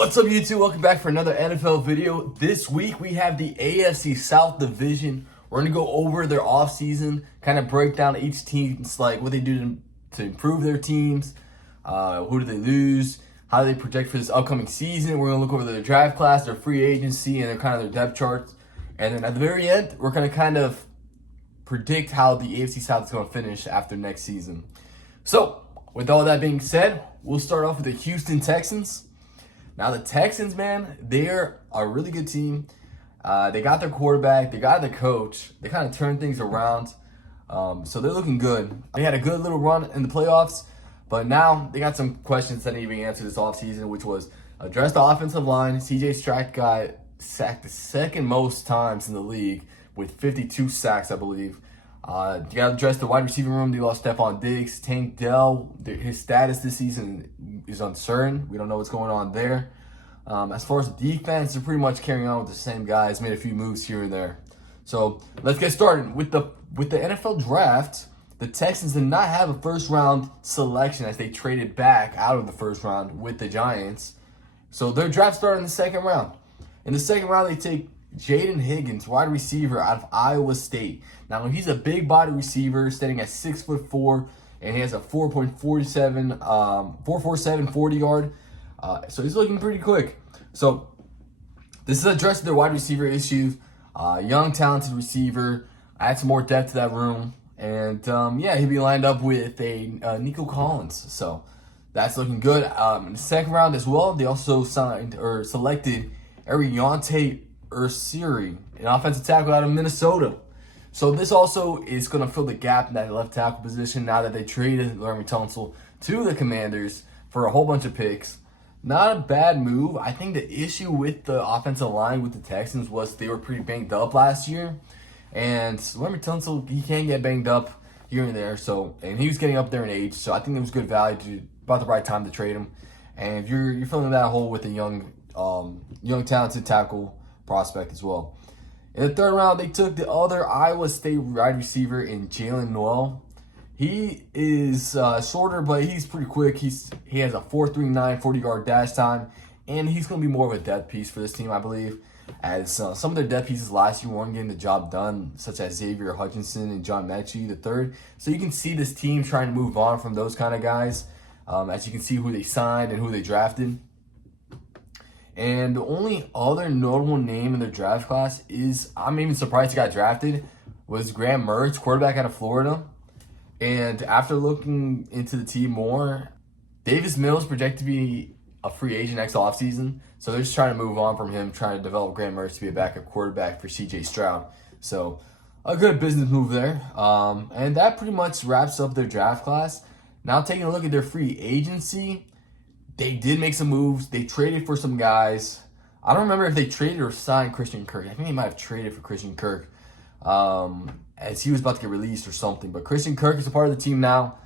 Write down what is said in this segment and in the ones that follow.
What's up, YouTube? Welcome back for another NFL video. This week we have the AFC South Division. We're going to go over their offseason, kind of break down each team's like what they do to improve their teams, who do they lose, how do they project for this upcoming season. We're going to look over their draft class, their free agency, and their depth charts. And then at the very end, we're going to kind of predict how the AFC South is going to finish after next season. So, with all that being said, we'll start off with the Houston Texans. Now, the Texans, man, they're a really good team. They got their quarterback. They got their coach. They kind of turned things around. So they're looking good. They had a good little run in the playoffs, but now they got some questions that need to be answered this offseason, which was address the offensive line. C.J. Stroud got sacked the second most times in the league with 52 sacks, I believe. You got to address the wide receiver room. They lost Stephon Diggs. Tank Dell, his status this season is uncertain. We don't know what's going on there. As far as the defense, they're pretty much carrying on with the same guys. Made a few moves here and there. So let's get started with the NFL draft. The Texans did not have a first round selection as they traded back out of the first round with the Giants. So their draft started in the second round. In the second round, they take Jaden Higgins, wide receiver out of Iowa State. Now, he's a big body receiver, standing at 6'4", and he has a 4.47 40 yard. So he's looking pretty quick. So this is addressing their wide receiver issues. Young, talented receiver. Add some more depth to that room. And he'll be lined up with a Nico Collins. So that's looking good. In the second round as well, they also selected Ariante Ursiri, an offensive tackle out of Minnesota. So this also is going to fill the gap in that left tackle position now that they traded Laremy Tunsil to the Commanders for a whole bunch of picks. Not a bad move. I think the issue with the offensive line with the Texans was they were pretty banged up last year. And Laremy Tunsil, he can get banged up here and there. And he was getting up there in age. So I think it was good value, about the right time to trade him. And if you're filling that hole with a young talented tackle prospect as well. In the third round, they took the other Iowa State wide receiver in Jalen Noel. He is shorter, but he's pretty quick. He has a 4.39 40 yard dash time, and he's going to be more of a depth piece for this team, I believe. As some of their depth pieces last year weren't getting the job done, such as Xavier Hutchinson and John Mechie III. So you can see this team trying to move on from those kind of guys. As you can see who they signed and who they drafted. And the only other notable name in their draft class is, I'm even surprised he got drafted, was Graham Mertz, quarterback out of Florida. And after looking into the team more, Davis Mills projected to be a free agent next offseason. So they're just trying to move on from him, trying to develop Graham Mertz to be a backup quarterback for C.J. Stroud. So a good business move there. And that pretty much wraps up their draft class. Now taking a look at their free agency, they did make some moves. They traded for some guys. I don't remember if they traded or signed Christian Kirk. I think they might have traded for Christian Kirk as he was about to get released or something. But Christian Kirk is a part of the team now.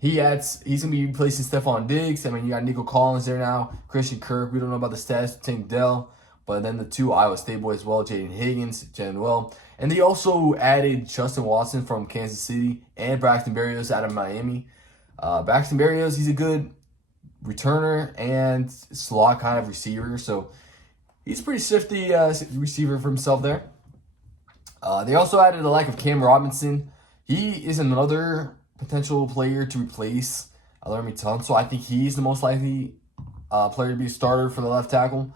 He's going to be replacing Stephon Diggs. I mean, you got Nico Collins there now. Christian Kirk, we don't know about the stats. Tank Dell. But then the two Iowa State boys as well, Jaden Higgins, Januel. And they also added Justin Watson from Kansas City and Braxton Berrios out of Miami. Braxton Berrios, he's a good returner and slot kind of receiver, so he's a pretty shifty receiver for himself there. They also added the like of Cam Robinson. He is another potential player to replace Laremy Tunsil. I think he's the most likely player to be a starter for the left tackle.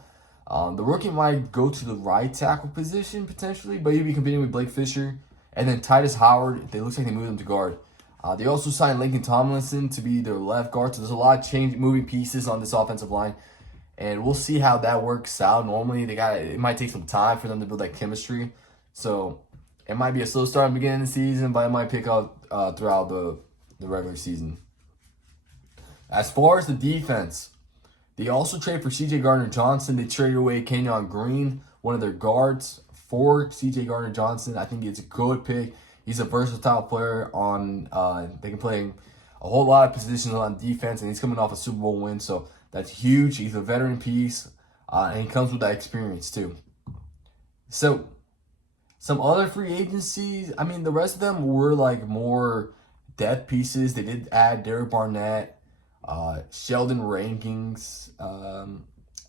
The rookie might go to the right tackle position potentially, but he'll be competing with Blake Fisher. And then Titus Howard, it looks like they moved him to guard. They also signed Lincoln Tomlinson to be their left guard. So there's a lot of moving pieces on this offensive line. And we'll see how that works out. Normally, it might take some time for them to build that chemistry. So it might be a slow start in the beginning of the season, but it might pick up throughout the regular season. As far as the defense, they also traded for C.J. Gardner-Johnson. They traded away Kenyon Green, one of their guards, for C.J. Gardner-Johnson. I think it's a good pick. He's a versatile player they can play a whole lot of positions on defense, and he's coming off a Super Bowl win, so that's huge. He's a veteran piece, and he comes with that experience too. So some other free agencies, I mean, the rest of them were like more depth pieces. They did add Derek Barnett, Sheldon Rankings,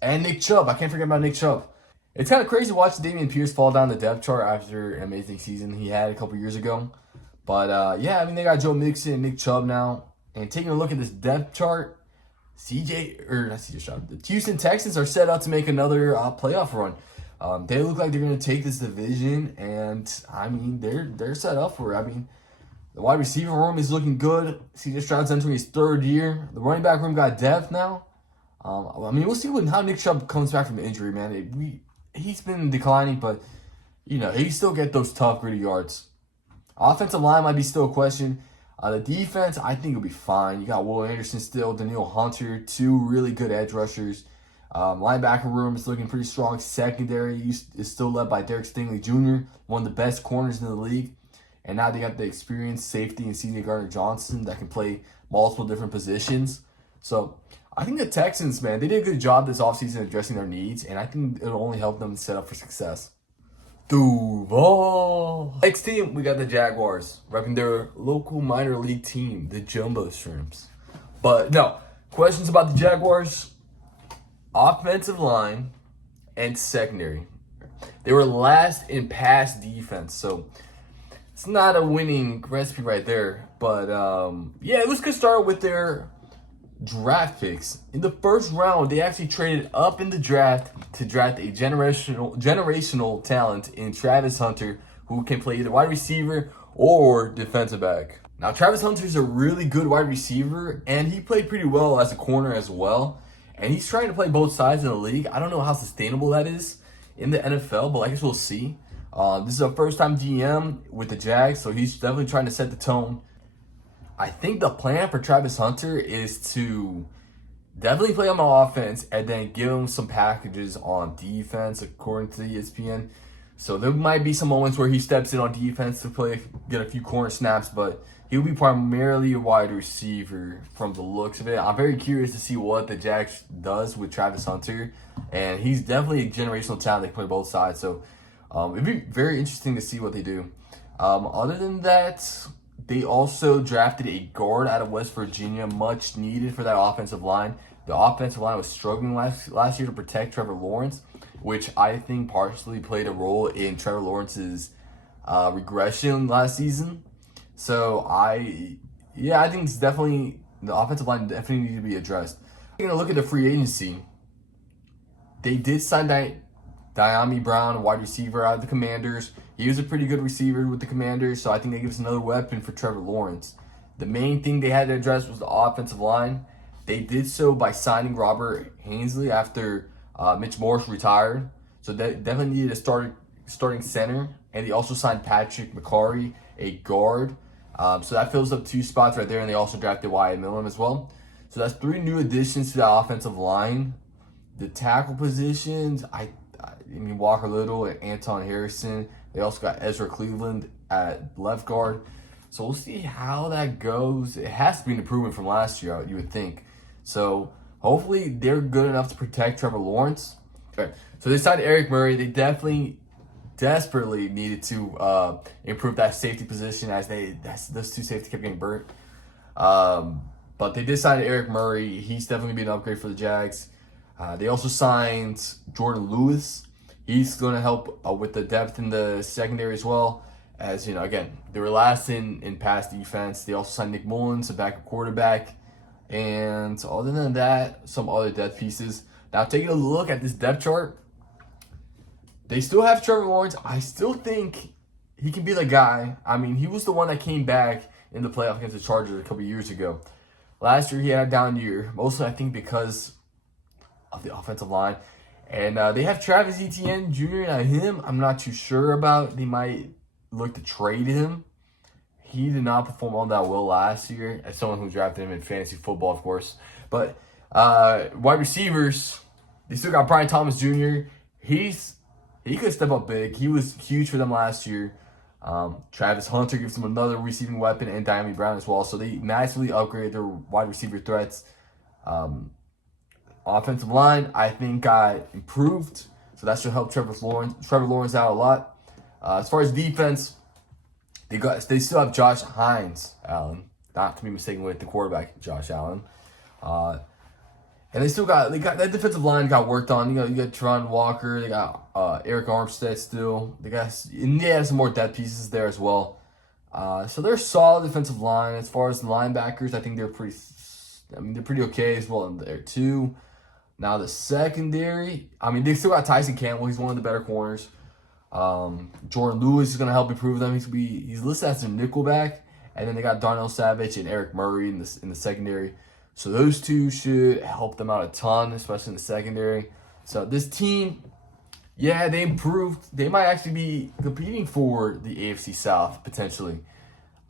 And Nick Chubb. I can't forget about Nick Chubb. It's kind of crazy to watch Dameon Pierce fall down the depth chart after an amazing season he had a couple years ago. But, yeah, I mean, they got Joe Mixon and Nick Chubb now. And taking a look at this depth chart, the Houston Texans are set up to make another playoff run. They look like they're going to take this division, and, I mean, they're set up for it. I mean, the wide receiver room is looking good. C.J. Stroud's entering his third year. The running back room got depth now. I mean, we'll see how Nick Chubb comes back from injury, man. He's been declining, but, you know, he still get those tough, gritty yards. Offensive line might be still a question. The defense, I think, will be fine. You got Will Anderson still, Daniil Hunter, two really good edge rushers. Linebacker room is looking pretty strong. Secondary is still led by Derek Stingley Jr., one of the best corners in the league. And now they got the experienced safety in C.J. Gardner-Johnson that can play multiple different positions. So I think the Texans, man, they did a good job this offseason addressing their needs, and I think it'll only help them set up for success. Duval. Next team, we got the Jaguars, repping their local minor league team, the Jumbo Shrimps. But no, questions about the Jaguars? Offensive line and secondary. They were last in pass defense, so it's not a winning recipe right there. But yeah, let's get started with their draft picks. In the first round, they actually traded up in the draft to draft a generational talent in Travis Hunter, who can play either wide receiver or defensive back. Now, Travis Hunter is a really good wide receiver, and he played pretty well as a corner as well. And he's trying to play both sides in the league. I don't know how sustainable that is in the NFL, but I guess we'll see. This is a first-time GM with the Jags, so he's definitely trying to set the tone. I think the plan for Travis Hunter is to definitely play on the offense and then give him some packages on defense, according to ESPN. So there might be some moments where he steps in on defense to get a few corner snaps, but he'll be primarily a wide receiver from the looks of it. I'm very curious to see what the Jags does with Travis Hunter, and he's definitely a generational talent that can play both sides. So it'd be very interesting to see what they do. Other than that, they also drafted a guard out of West Virginia, much needed for that offensive line. The offensive line was struggling last year to protect Trevor Lawrence, which I think partially played a role in Trevor Lawrence's regression last season. So I think it's definitely, the offensive line definitely needs to be addressed. Taking a look at the free agency, they did sign Dyami Brown, a wide receiver out of the Commanders. He was a pretty good receiver with the Commanders, so I think that gives another weapon for Trevor Lawrence. The main thing they had to address was the offensive line. They did so by signing Robert Hainsley after Mitch Morse retired. So they definitely needed a starting center. And they also signed Patrick McCarry, a guard. So that fills up two spots right there. And they also drafted Wyatt Millen as well. So that's three new additions to that offensive line. The tackle positions, I mean, Walker Little and Anton Harrison. They also got Ezra Cleveland at left guard. So we'll see how that goes. It has to be an improvement from last year, you would think. So hopefully they're good enough to protect Trevor Lawrence. Okay. So they signed Eric Murray. They desperately needed to improve that safety position as those two safeties kept getting burnt. But they did sign Eric Murray. He's definitely been an upgrade for the Jags. They also signed Jordan Lewis. He's going to help with the depth in the secondary as well. As, you know, again, they were last in pass defense. They also signed Nick Mullins, a backup quarterback. And other than that, some other depth pieces. Now, taking a look at this depth chart, they still have Trevor Lawrence. I still think he can be the guy. I mean, he was the one that came back in the playoff against the Chargers a couple years ago. Last year, he had a down year, mostly, I think, because of the offensive line. And they have Travis Etienne Jr. Now, him, I'm not too sure about. They might look to trade him. He did not perform all that well last year, as someone who drafted him in fantasy football, of course. But wide receivers, they still got Brian Thomas Jr. He could step up big. He was huge for them last year. Travis Hunter gives them another receiving weapon, and Dyami Brown as well. So they massively upgraded their wide receiver threats. Offensive line, I think, got improved. So that should help Trevor Lawrence out a lot. As far as defense, they still have Josh Hines, Allen. Not to be mistaken with the quarterback, Josh Allen. And they got that defensive line got worked on. You know, you got Tron Walker, they got Eric Armstead still. They have some more depth pieces there as well. So they're a solid defensive line. As far as the linebackers, I think they're pretty okay as well in there too. Now the secondary, I mean, they still got Tyson Campbell. He's one of the better corners. Jordan Lewis is going to help improve them. He's listed as a nickelback. And then they got Darnell Savage and Eric Murray in the secondary. So those two should help them out a ton, especially in the secondary. So this team, yeah, they improved. They might actually be competing for the AFC South potentially.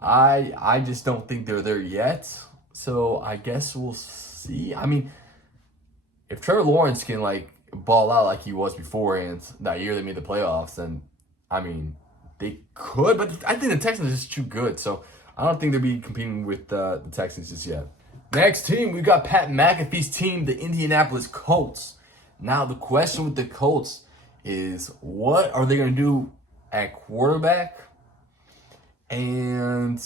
I just don't think they're there yet. So I guess we'll see. I mean, if Trevor Lawrence can ball out like he was beforehand that year they made the playoffs, then I mean they could. But I think the Texans are just too good. So I don't think they'll be competing with the Texans just yet. Next team, we got Pat McAfee's team, the Indianapolis Colts. Now, the question with the Colts is, what are they going to do at quarterback? And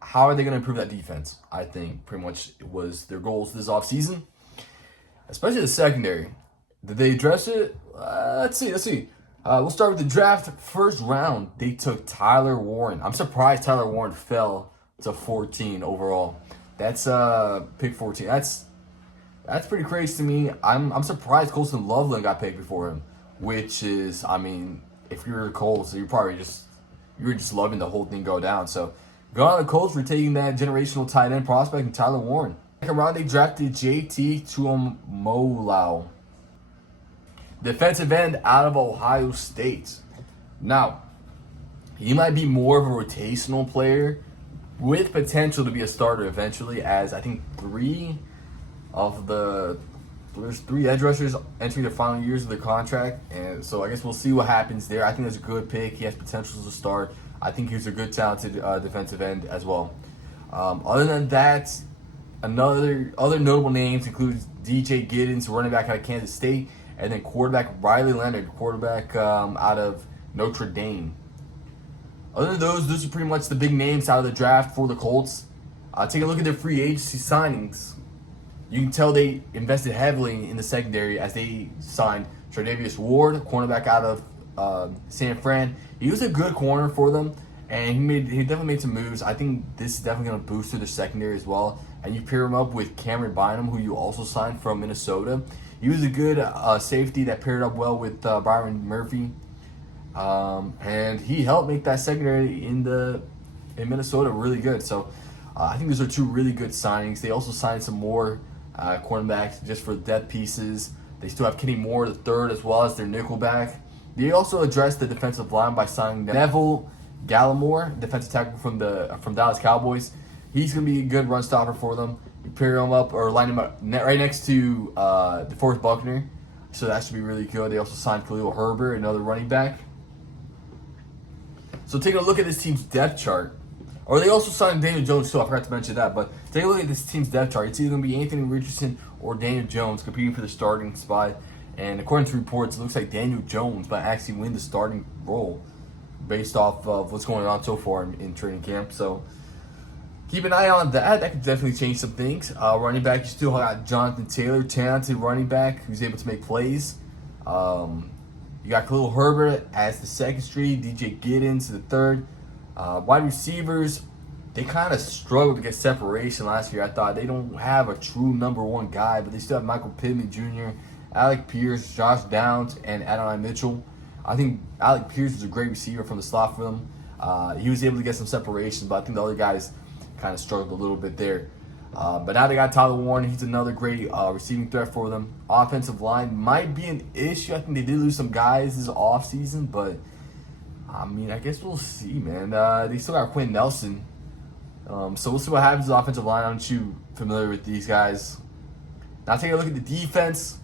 how are they going to improve that defense? I think pretty much was their goals this offseason, especially the secondary. Did they address it? Let's see. We'll start with the draft. First round, they took Tyler Warren. I'm surprised Tyler Warren fell to 14 overall. That's pick 14. That's pretty crazy to me. I'm surprised Colston Loveland got picked before him, which is, I mean, if you're Colts, you were just loving the whole thing go down. So going on the Colts, we're taking that generational tight end prospect and Tyler Warren. Second round, they drafted JT Tuimoloau, defensive end out of Ohio State. Now, he might be more of a rotational player with potential to be a starter eventually, as I think there's three edge rushers entering their final years of their contract, and so I guess we'll see what happens there. I think that's a good pick. He has potential to start. I think he's a good, talented defensive end as well. Other than that, other notable names include DJ Giddens, running back out of Kansas State, and then quarterback Riley Leonard, quarterback out of Notre Dame. Other than those are pretty much the big names out of the draft for the Colts. Take a look at their free agency signings. You can tell they invested heavily in the secondary as they signed Tre'Davious Ward, cornerback out of San Fran. He was a good corner for them, and he definitely made some moves. I think this is definitely going to boost their secondary as well. And you pair him up with Cameron Bynum, who you also signed from Minnesota. He was a good safety that paired up well with Byron Murphy. And he helped make that secondary in Minnesota really good. So I think those are two really good signings. They also signed some more cornerbacks just for depth pieces. They still have Kenny Moore the third as well as their nickelback. They also addressed the defensive line by signing Neville Gallimore, defensive tackle from Dallas Cowboys. He's going to be a good run stopper for them. You pair him up or line him up right next to DeForest Buckner. So that should be really good. They also signed Khalil Herbert, another running back. So taking a look at this team's depth chart, or they also signed Daniel Jones too. I forgot to mention that, but take a look at this team's depth chart. It's either going to be Anthony Richardson or Daniel Jones competing for the starting spot. And according to reports, it looks like Daniel Jones might actually win the starting role based off of what's going on so far in training camp. So keep an eye on that. That could definitely change some things. Running back, you still got Jonathan Taylor, talented running back who's able to make plays. You got Khalil Herbert as the second string, DJ Giddens the third. Wide receivers, they kind of struggled to get separation last year. I thought they don't have a true number one guy, but they still have Michael Pittman Jr., Alec Pierce, Josh Downs, and Adonai Mitchell. I think Alec Pierce is a great receiver from the slot for them. He was able to get some separation, but I think the other guys kind of struggled a little bit there. But now they got Tyler Warren. He's another great receiving threat for them. Offensive line might be an issue. I think they did lose some guys this offseason, but I mean, I guess we'll see, man. They still got Quinn Nelson. So we'll see what happens to the offensive line. Aren't you familiar with these guys? Now take a look at the defense.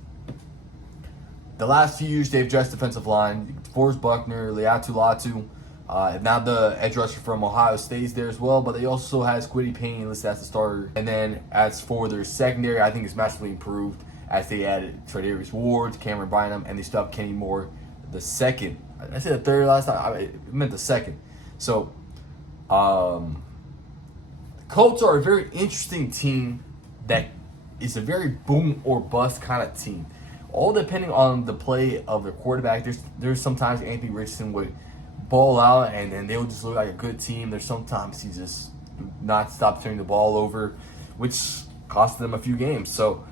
The last few years, they've addressed defensive line. DeForest Buckner, Leatu Latu. Now the edge rusher from Ohio State is there as well, but they also has Quiddy Payne listed as the starter. And then as for their secondary, I think it's massively improved as they added Tre'Davious Ward, Cameron Bynum, and they still have Kenny Moore the second. I said the third last time. I meant the second. So the Colts are a very interesting team that is a very boom or bust kind of team. All depending on the play of the quarterback. There's sometimes Anthony Richardson would ball out and then they'll just look like a good team. There's sometimes he just not stop turning the ball over, which cost them a few games. So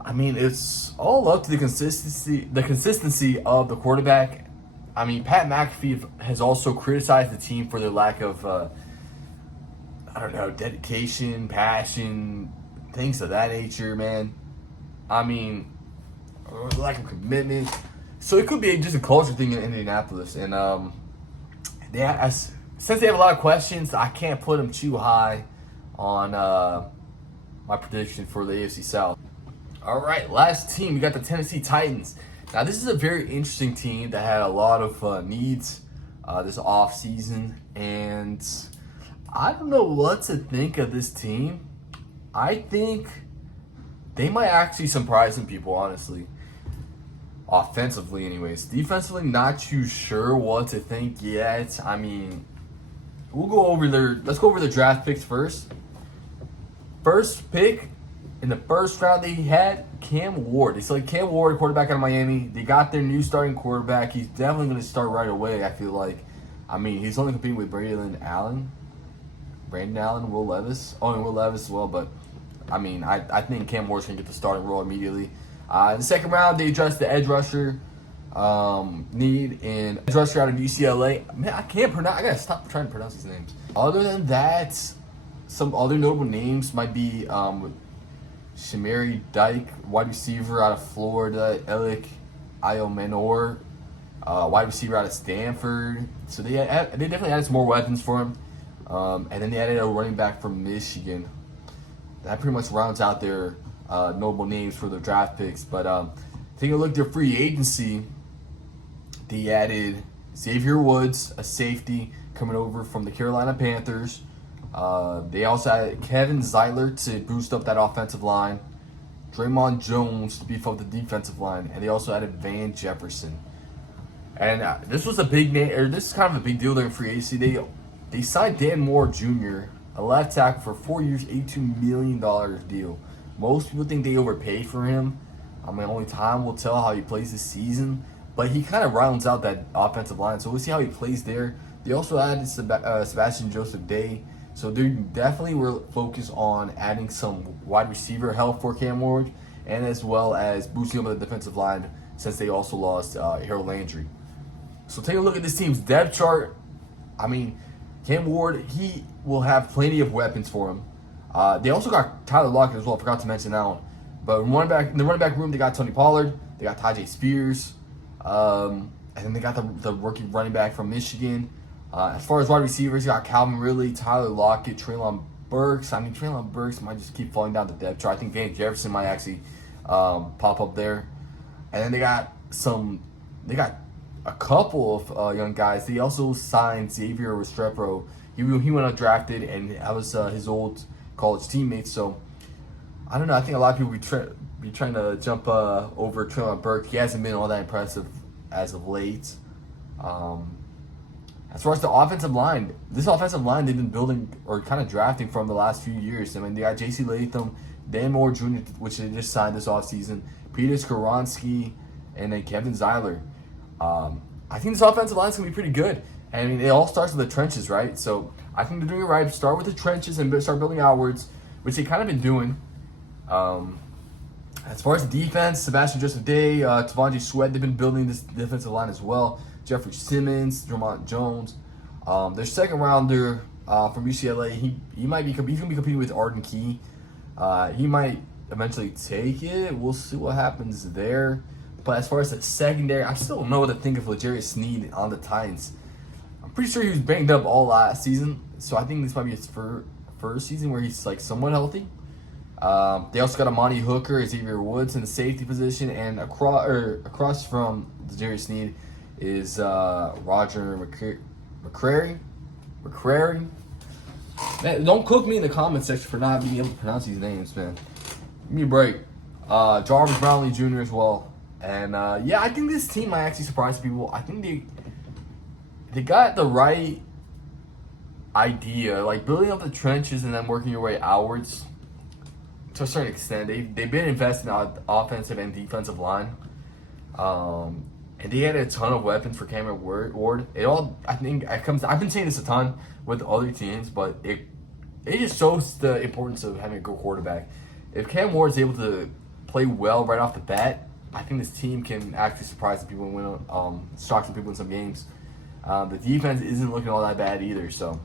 I mean, it's all up to the consistency of the quarterback. I mean, Pat McAfee has also criticized the team for their lack of, dedication, passion, things of that nature, man. I mean, lack of commitment. So it could be just a culture thing in Indianapolis. And since they have a lot of questions, I can't put them too high on my prediction for the AFC South. All right, last team, we got the Tennessee Titans. Now, this is a very interesting team that had a lot of needs this offseason, and I don't know what to think of this team. I think they might actually surprise some people, honestly. Offensively, anyways. Defensively, not too sure what to think yet. I mean, let's go over their draft picks first. First pick in the first round, they had Cam Ward. They selected Cam Ward, quarterback out of Miami. They got their new starting quarterback. He's definitely going to start right away, I feel like. I mean, he's only competing with Brandon Allen, Will Levis. Oh, and Will Levis as well. But, I mean, I think Cam Ward's going to get the starting role immediately. In the second round, they addressed the edge rusher need and edge rusher out of UCLA. Man, I got to stop trying to pronounce these names. Other than that, some other notable names might be Shamari Dyke, wide receiver out of Florida, Alec Iomenor, wide receiver out of Stanford. So they definitely added some more weapons for him. And then they added a running back from Michigan. That pretty much rounds out their notable names for their draft picks. But taking a look at their free agency, they added Xavier Woods, a safety, coming over from the Carolina Panthers. They also added Kevin Zeitler to boost up that offensive line, Draymond Jones to beef up the defensive line, and they also added Van Jefferson. And this was a big name, or this is kind of a big deal during free agency. They signed Dan Moore Jr., a left tackle, for 4 years, $82 million deal. Most people think they overpaid for him. I mean, only time will tell how he plays this season, but he kind of rounds out that offensive line, so we'll see how he plays there. They also added Sebastian Joseph Day. So they definitely were focused on adding some wide receiver help for Cam Ward, and as well as boosting up the defensive line since they also lost Harold Landry. So take a look at this team's depth chart. I mean, Cam Ward, he will have plenty of weapons for him. They also got Tyler Lockett as well. I forgot to mention that one. But in the running back room, they got Tony Pollard. They got Tajay Spears. And then they got the rookie running back from Michigan. As far as wide receivers, you got Calvin Ridley, Tyler Lockett, Treylon Burks. I mean, Treylon Burks might just keep falling down the depth chart. I think Van Jefferson might actually pop up there. And then they got a couple of young guys. They also signed Xavier Restrepo. He went undrafted, and that was his old college teammate. So, I don't know. I think a lot of people be trying to jump over Treylon Burks. He hasn't been all that impressive as of late. As far as the offensive line, this offensive line they've been building or kind of drafting from the last few years. I mean, they got J.C. Latham, Dan Moore Jr., which they just signed this offseason, Peter Skoronski, and then Kevin Zeitler. I think this offensive line is going to be pretty good. I mean, it all starts with the trenches, right? So I think they're doing it right. Start with the trenches and start building outwards, which they kind of been doing. As far as the defense, Sebastian Joseph Day, Tavonji Sweat, they've been building this defensive line as well. Jeffrey Simmons, Draymond Jones. Their second rounder from UCLA, he's going to be competing with Arden Key. He might eventually take it. We'll see what happens there. But as far as the secondary, I still don't know what to think of L'Jarius Sneed on the Titans. I'm pretty sure he was banged up all last season, so I think this might be his first season where he's like somewhat healthy. They also got Amani Hooker, Xavier Woods in the safety position, and across from L'Jarius Sneed is Roger McCrary. Man, don't cook me in the comment section for not being able to pronounce these names, man. Give me a break. Jarvis Brownlee Jr. as well. And yeah, I think this team might actually surprise people. I think they got the right idea, like building up the trenches and then working your way outwards to a certain extent. They've been investing on offensive and defensive line. And they had a ton of weapons for Cameron Ward. I've been saying this a ton with other teams, but it just shows the importance of having a good quarterback. If Cam Ward is able to play well right off the bat, I think this team can actually surprise some people and win, shock some people in some games. The defense isn't looking all that bad either, so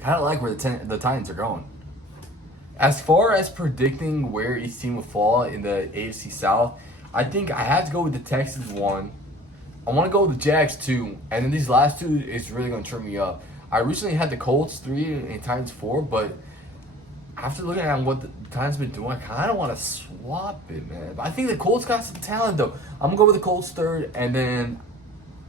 kind of like where the Titans are going. As far as predicting where each team will fall in the AFC South, I think I have to go with the Texans 1. I want to go with the Jags 2, and then these last two is really going to turn me up. I recently had the Colts 3 and Titans 4, but after looking at what the Titans been doing, I kind of want to swap it, man. But I think the Colts got some talent, though. I'm going to go with the Colts 3rd, and then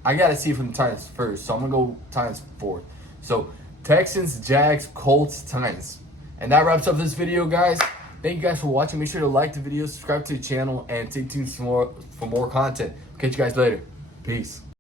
I got to see it from the Titans 1st, so I'm going to go Titans 4th. So Texans, Jags, Colts, Titans. And that wraps up this video, guys. Thank you guys for watching. Make sure to like the video, subscribe to the channel, and stay tuned for more content. Catch you guys later. Peace.